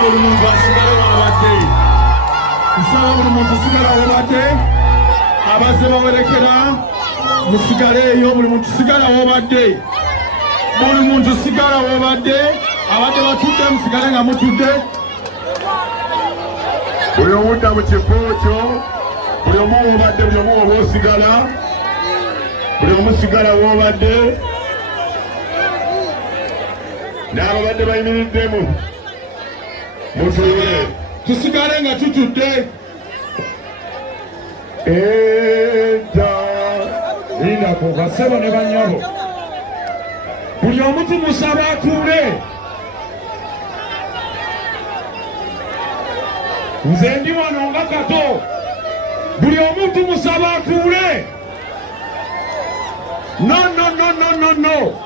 buli muntu asigale wabadde. Nsaba buli muntu sigala wabadde. Abazze bawerekera musigale eyo, buli muntu sigala wabadde. Buli muntu sigala wabadde. Abadde batudde musigale nga mutudde. Buli omudda mu kifo kyo, buli omu wabadde, buli omu oba osigala. Buli omu sigala wabadde. N'ababadde bayimiriddemu mutuule tusigale nga tutudde. Edda lindako basebo ne banyabo, buli omu tumusaba atuule. Nze ndi wano nga Kato, buli omu tumusaba atuule. No.